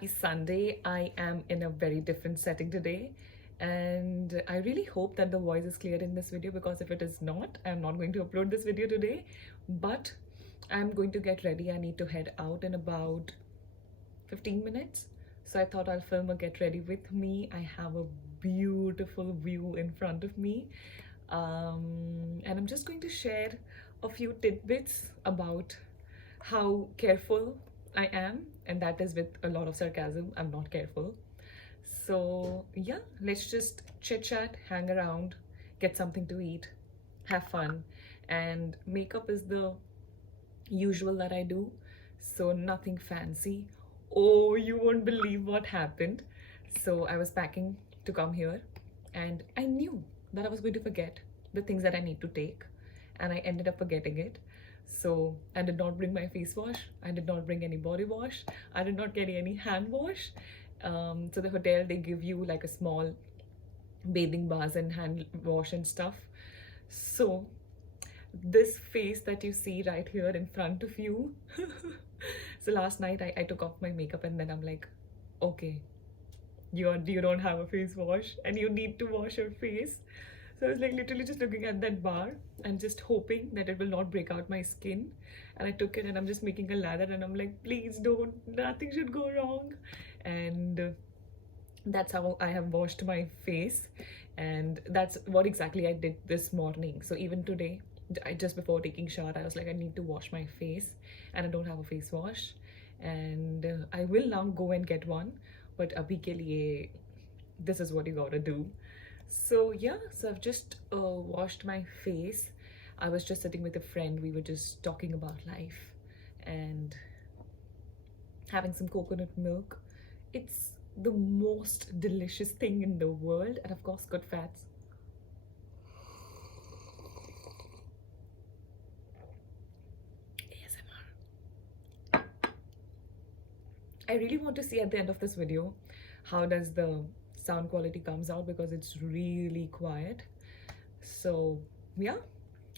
Happy Sunday. I am in a very different setting today, and I really hope that the voice is clear in this video, because if it is not, I'm not going to upload this video today. But I'm going to get ready. I need to head out in about 15 minutes. So I thought I'll film a get ready with me. I have a beautiful view in front of me. And I'm just going to share a few tidbits about how careful I am, and that is with a lot of sarcasm. I'm not careful. So yeah, let's just chit chat, hang around, get something to eat, have fun. And makeup is the usual that I do, so nothing fancy. Oh, you won't believe what happened. So I was packing to come here, and I knew that I was going to forget the things that I need to take, and I ended up forgetting it. So I did not bring my face wash, I did not bring any body wash, I did not carry any hand wash. So the hotel, they give you like a small bathing bars and hand wash and stuff. So this face that you see right here in front of you, so last night I took off my makeup, and then I'm like, okay, you don't have a face wash and you need to wash your face. So I was like literally just looking at that bar and just hoping that it will not break out my skin. And I took it, and I'm just making a lather, and I'm like, please don't, nothing should go wrong. And that's how I have washed my face. And that's what exactly I did this morning. So even today, just before taking shower, I was like, I need to wash my face, and I don't have a face wash. And I will now go and get one. But abhi ke liye, this is what you gotta do. So yeah, so I've just washed my face. I was just sitting with a friend. We were just talking about life and having some coconut milk. It's the most delicious thing in the world, and of course good fats. ASMR. I really want to see at the end of this video how does the sound quality comes out, because it's really quiet. So yeah,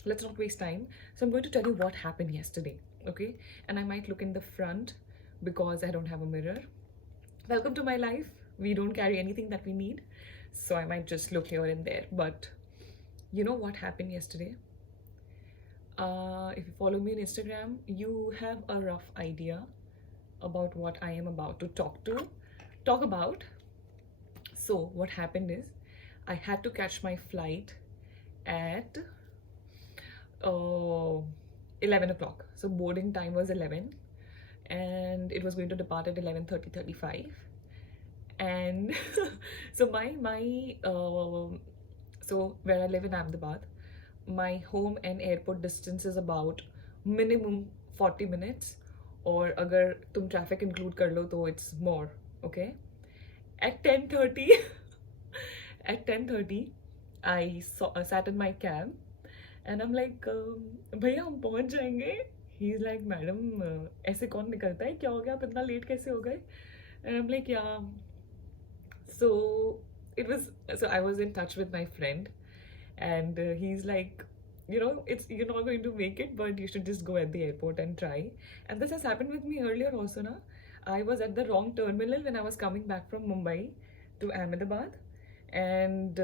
let's not waste time. So I'm going to tell you what happened yesterday, okay? And I might look in the front because I don't have a mirror. Welcome to my life. We don't carry anything that we need, so I might just look here and there. But you know what happened yesterday? If you follow me on Instagram, you have a rough idea about what I am about to talk about. So what happened is, I had to catch my flight at 11 o'clock. So boarding time was 11, and it was going to depart at 11:35. And so so where I live in Ahmedabad, my home and airport distance is about minimum 40 minutes, or agar tum traffic include kar lo to it's more, okay? At 10:30 at 10:30 I sat in my cab, and I'm like, भैया हम पहुंच जाएंगे. He's like, madam, ऐसे कौन निकलता है, क्या हो गया, आप इतना लेट कैसे हो गए? And I'm like, yeah. So I was in touch with my friend, and he's like, you're not going to make it, but you should just go at the airport and try. And this has happened with me earlier also, na. I was at the wrong terminal when I was coming back from Mumbai to Ahmedabad, and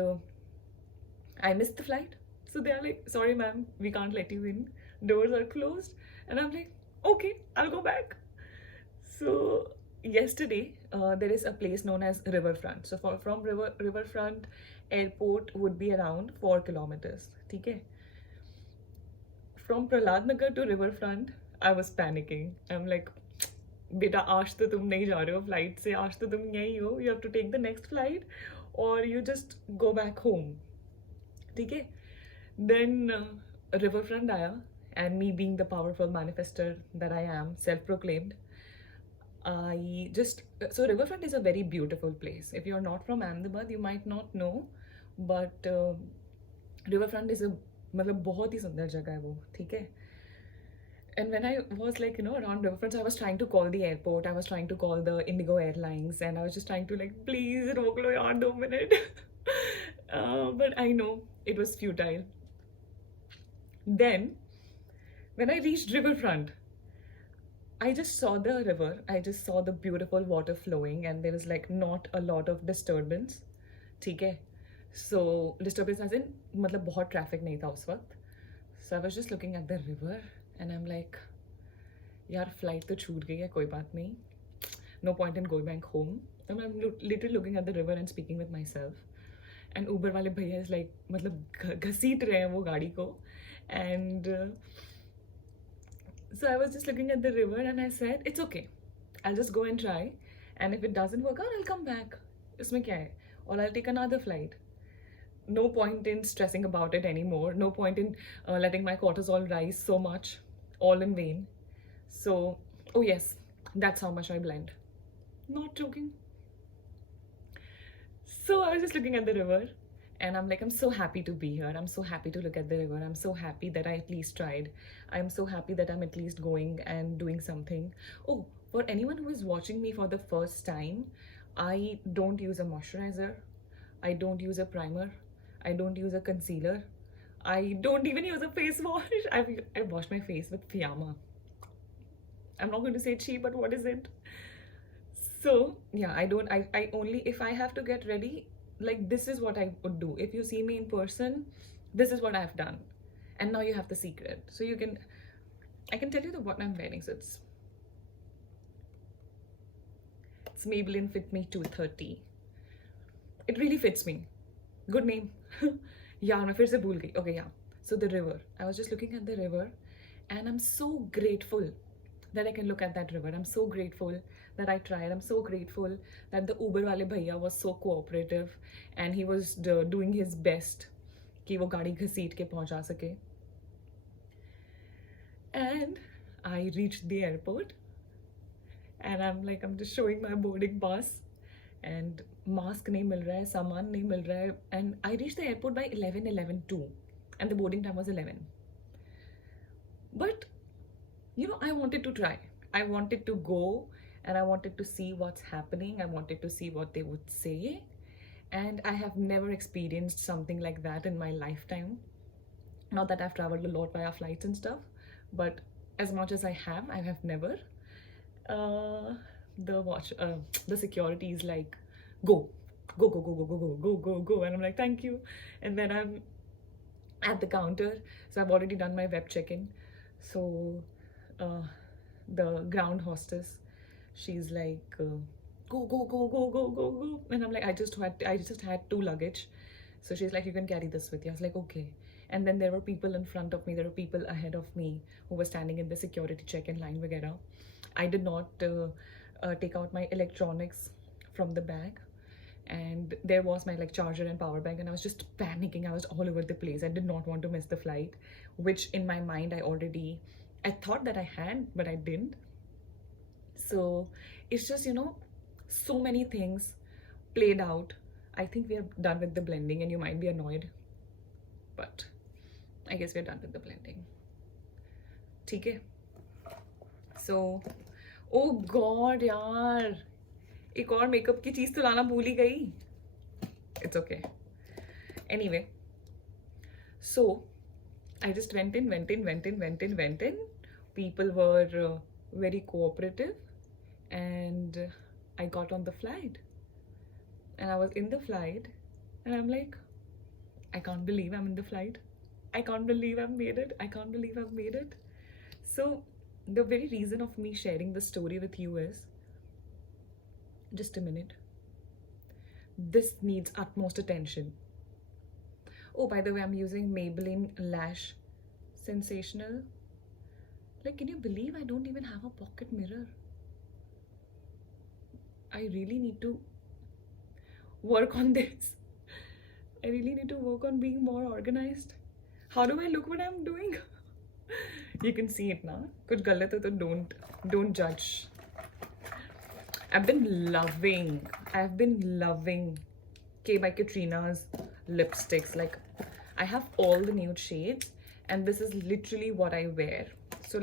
I missed the flight. So they are like, sorry ma'am, we can't let you in, doors are closed. And I'm like, okay, I'll go back. So yesterday, there is a place known as Riverfront. So from Riverfront airport would be around 4 kilometers. Okay? From Prahlad Nagar to Riverfront, I was panicking. I'm like, beta, आज तो तुम नहीं जा रहे हो flight से, आज तो तुम यहीं हो. You have to take the next flight, or you just go back home. ठीक है? Then Riverfront आया, and me being the powerful manifester that I am, self-proclaimed, so Riverfront is a very beautiful place. If you're not from Ahmedabad, you might not know, but Riverfront is मतलब बहुत ही सुंदर जगह है वो, ठीक है? And when I was like, around Riverfront, so I was trying to call the airport, I was trying to call the Indigo Airlines, and I was just trying to like, please, रोक लो यार 2 minutes. But I know it was futile. Then, when I reached Riverfront, I just saw the river. I just saw the beautiful water flowing, and there was like not a lot of disturbance. ठीक है? So disturbance as in मतलब बहुत traffic नहीं था उस वक्त. So I was just looking at the river, and I'm like, यार flight तो छूट गई है, कोई बात नहीं. No point in going back home. And I'm literally looking at the river and speaking with myself. And Uber वाले भैया is like मतलब घसीट रहे हैं वो गाड़ी को. And so I was just looking at the river and I said, it's okay. I'll just go and try. And if it doesn't work out, I'll come back. Isme kya hai? Or I'll take another flight. No point in stressing about it anymore. No point in letting my cortisol rise so much. All in vain. So, oh yes, that's how much I blend. Not joking. So I was just looking at the river and I'm like, I'm so happy to be here. I'm so happy to look at the river. I'm so happy that I at least tried. I'm so happy that I'm at least going and doing something. Oh, for anyone who is watching me for the first time, I don't use a moisturizer. I don't use a primer. I don't use a concealer. I don't even use a face wash. I wash my face with Fiyama. I'm not going to say cheap, but what is it? So yeah, I only, if I have to get ready, like this is what I would do. If you see me in person, this is what I've done. And now you have the secret. So I can tell you what I'm wearing. So it's Maybelline Fit Me 230. It really fits me. Good name. Yeah, मैं फिर से भूल गई. Okay, yeah. So the river. I was just looking at the river and I'm so grateful that I can look at that river. I'm so grateful that I tried. I'm so grateful that the Uber wale bhaiya was so cooperative and he was doing his best कि वो गाड़ी घसीट के पहुंचा सके. And I reached the airport and I'm just showing my boarding pass and mask नहीं मिल रहा है, सामान नहीं मिल रहा है, and I reached the airport by 11:11 and the boarding time was 11. But I wanted to try. I wanted to go and I wanted to see what's happening. I wanted to see what they would say. And I have never experienced something like that in my lifetime. Not that I've traveled a lot via flights and stuff, but as much as I have never. The security is like, go, go, go, go, go, go, go, go, go, go. And I'm like, thank you. And then I'm at the counter. So I've already done my web check-in. So the ground hostess, she's like, go, go, go, go, go, go, go. And I'm like, I just had 2 luggage. So she's like, you can carry this with you. I was like, okay. And then there were people in front of me, there were people ahead of me who were standing in the security check-in line, vagera. I did not take out my electronics from the bag. And there was my charger and power bank, and I was just panicking. I was all over the place. I did not want to miss the flight, which in my mind I thought that I had, but I didn't. So it's just, so many things played out. I think we are done with the blending and you might be annoyed, but I guess we're done with the blending. Okay. So, oh God, yaar. एक और makeup की चीज तो लाना भूल ही गई. It's okay. Anyway, so I just went in. People were very cooperative and I got on the flight. And I was in the flight and I'm like, I can't believe I'm in the flight. I can't believe I've made it. So the very reason of me sharing the story with you is, just a minute. This needs utmost attention. Oh, by the way, I'm using Maybelline Lash Sensational. Can you believe I don't even have a pocket mirror? I really need to work on this. I really need to work on being more organized. How do I look when I'm doing? You can see it now. Kuch galat hai to don't judge. I've been loving K by Katrina's lipsticks. I have all the nude shades and this is literally what I wear. So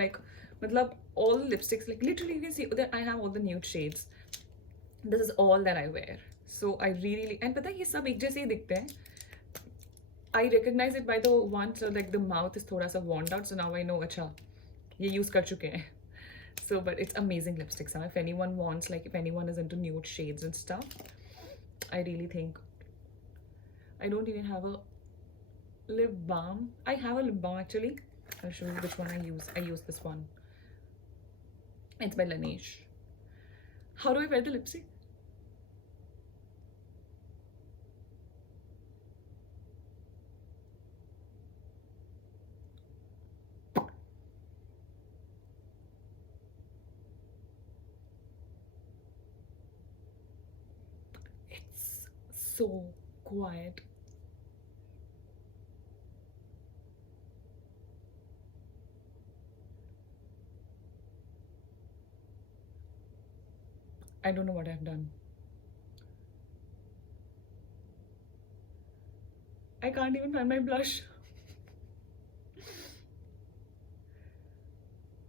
all the lipsticks, literally you can see that I have all the nude shades. This is all that I wear. So I really, and pata hai, ye sab ek jaise hi dikhte hain. I recognize it by the one, so the mouth is thoda sa worn out, so now I know, acha, ye use kar chuke hain. So, but it's amazing lipsticks. Huh? If anyone wants, like, if anyone is into nude shades and stuff, I really think. I don't even have a lip balm. I have a lip balm actually. I'll show you which one I use. I use this one. It's by Laneige. How do I wear the lipstick? It's so quiet. I don't know what I've done. I can't even find my blush.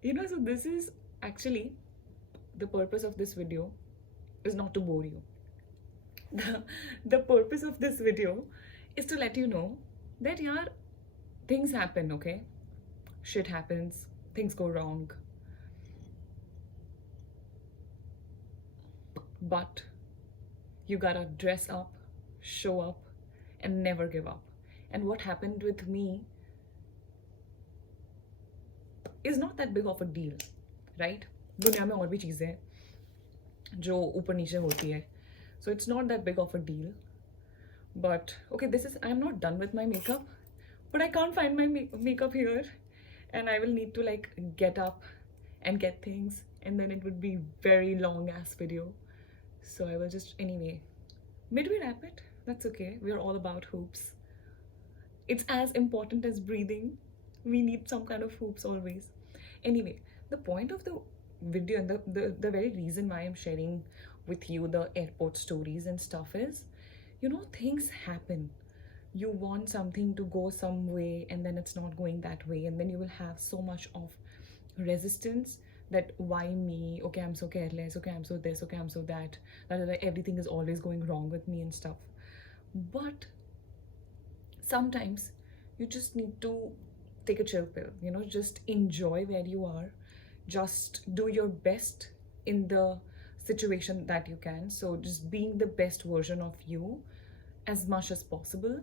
So this is actually the purpose of this video is not to bore you. The purpose of this video is to let you know that things happen, okay? Shit happens, things go wrong. But you gotta dress up, show up, and never give up. And what happened with me is not that big of a deal, right? दुनिया में और भी चीज़ें हैं जो ऊपर नीचे होती है. So it's not that big of a deal. But okay, I'm not done with my makeup, but I can't find my makeup here, and I will need to like get up and get things, and then it would be very long ass video. So I will just, anyway, midway wrap it. That's okay. We're all about hoops. It's as important as breathing. We need some kind of hoops always. Anyway, the point of the video and the very reason why I'm sharing with you the airport stories and stuff is, things happen. You want something to go some way and then it's not going that way, and then you will have so much of resistance that why me, okay, I'm so careless, okay, I'm so this, okay, I'm so that everything is always going wrong with me and stuff. But sometimes you just need to take a chill pill, just enjoy where you are, just do your best in the situation that you can. So just being the best version of you as much as possible,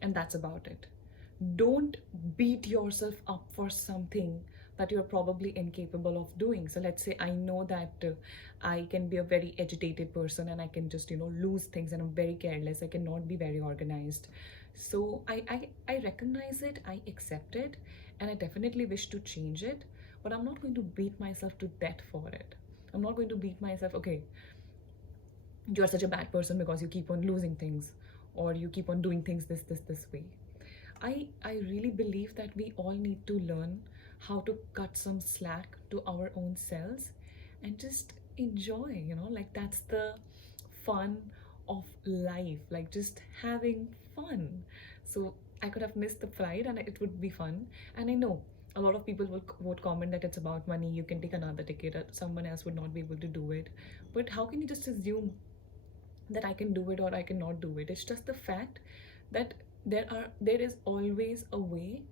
and that's about it. Don't beat yourself up for something that you're probably incapable of doing. So let's say I know that I can be a very agitated person and I can just lose things, and I'm very careless, I cannot be very organized. So I recognize it, I accept it, and I definitely wish to change it, but I'm not going to beat myself to death for it. I'm not going to beat myself, okay, you're such a bad person because you keep on losing things, or you keep on doing things this way. I really believe that we all need to learn how to cut some slack to our own selves and just enjoy, like that's the fun of life, like just having fun. So I could have missed the flight and it would be fun. And I know a lot of people would comment that it's about money, you can take another ticket, someone else would not be able to do it. But how can you just assume that I can do it or I cannot do it? It's just the fact that there is always a way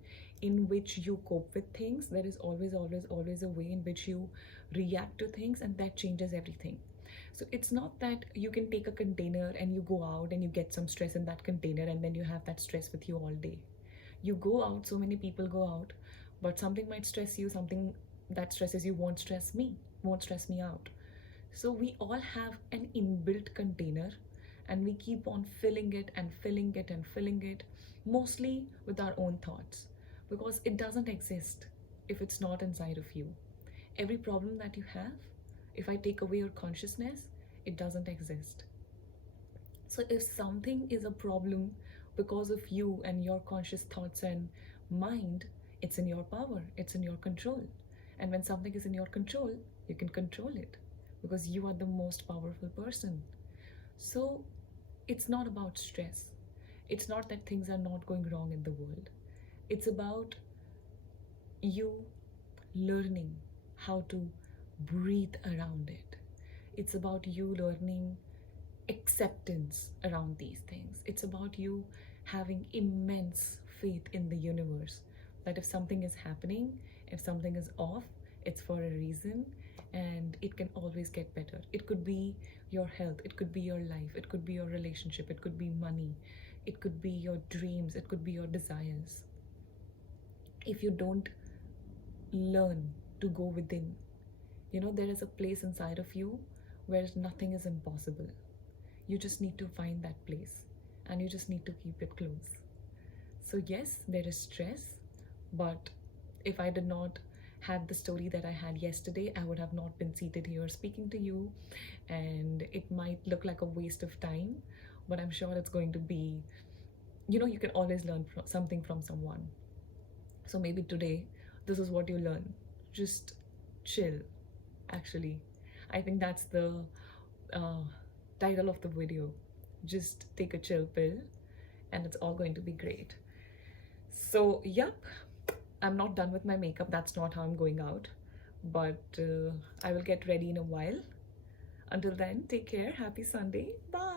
in which you cope with things. There is always a way in which you react to things, and that changes everything. So it's not that you can take a container and you go out and you get some stress in that container and then you have that stress with you all day. You go out, so many people go out, but something might stress you, something that stresses you won't stress me out. So we all have an inbuilt container, and we keep on filling it and filling it and filling it, mostly with our own thoughts, because it doesn't exist if it's not inside of you. Every problem that you have, if I take away your consciousness, it doesn't exist. So if something is a problem because of you and your conscious thoughts and mind, it's in your power, it's in your control. And when something is in your control, you can control it because you are the most powerful person. So it's not about stress. It's not that things are not going wrong in the world. It's about you learning how to breathe around it. It's about you learning acceptance around these things. It's about you having immense faith in the universe that if something is happening, if something is off, it's for a reason, and it can always get better. It could be your health, it could be your life, it could be your relationship, it could be money, it could be your dreams, it could be your desires. If you don't learn to go within, there is a place inside of you where nothing is impossible. You just need to find that place, and you just need to keep it close. So yes, there is stress, but if I did not have the story that I had yesterday, I would have not been seated here speaking to you, and it might look like a waste of time, but I'm sure it's going to be, you can always learn something from someone. So maybe today, this is what you learn. Just chill, actually. I think that's the uh, title of the video. Just take a chill pill, and it's all going to be great. So, yep, I'm not done with my makeup. That's not how I'm going out. But I will get ready in a while. Until then, take care. Happy Sunday. Bye.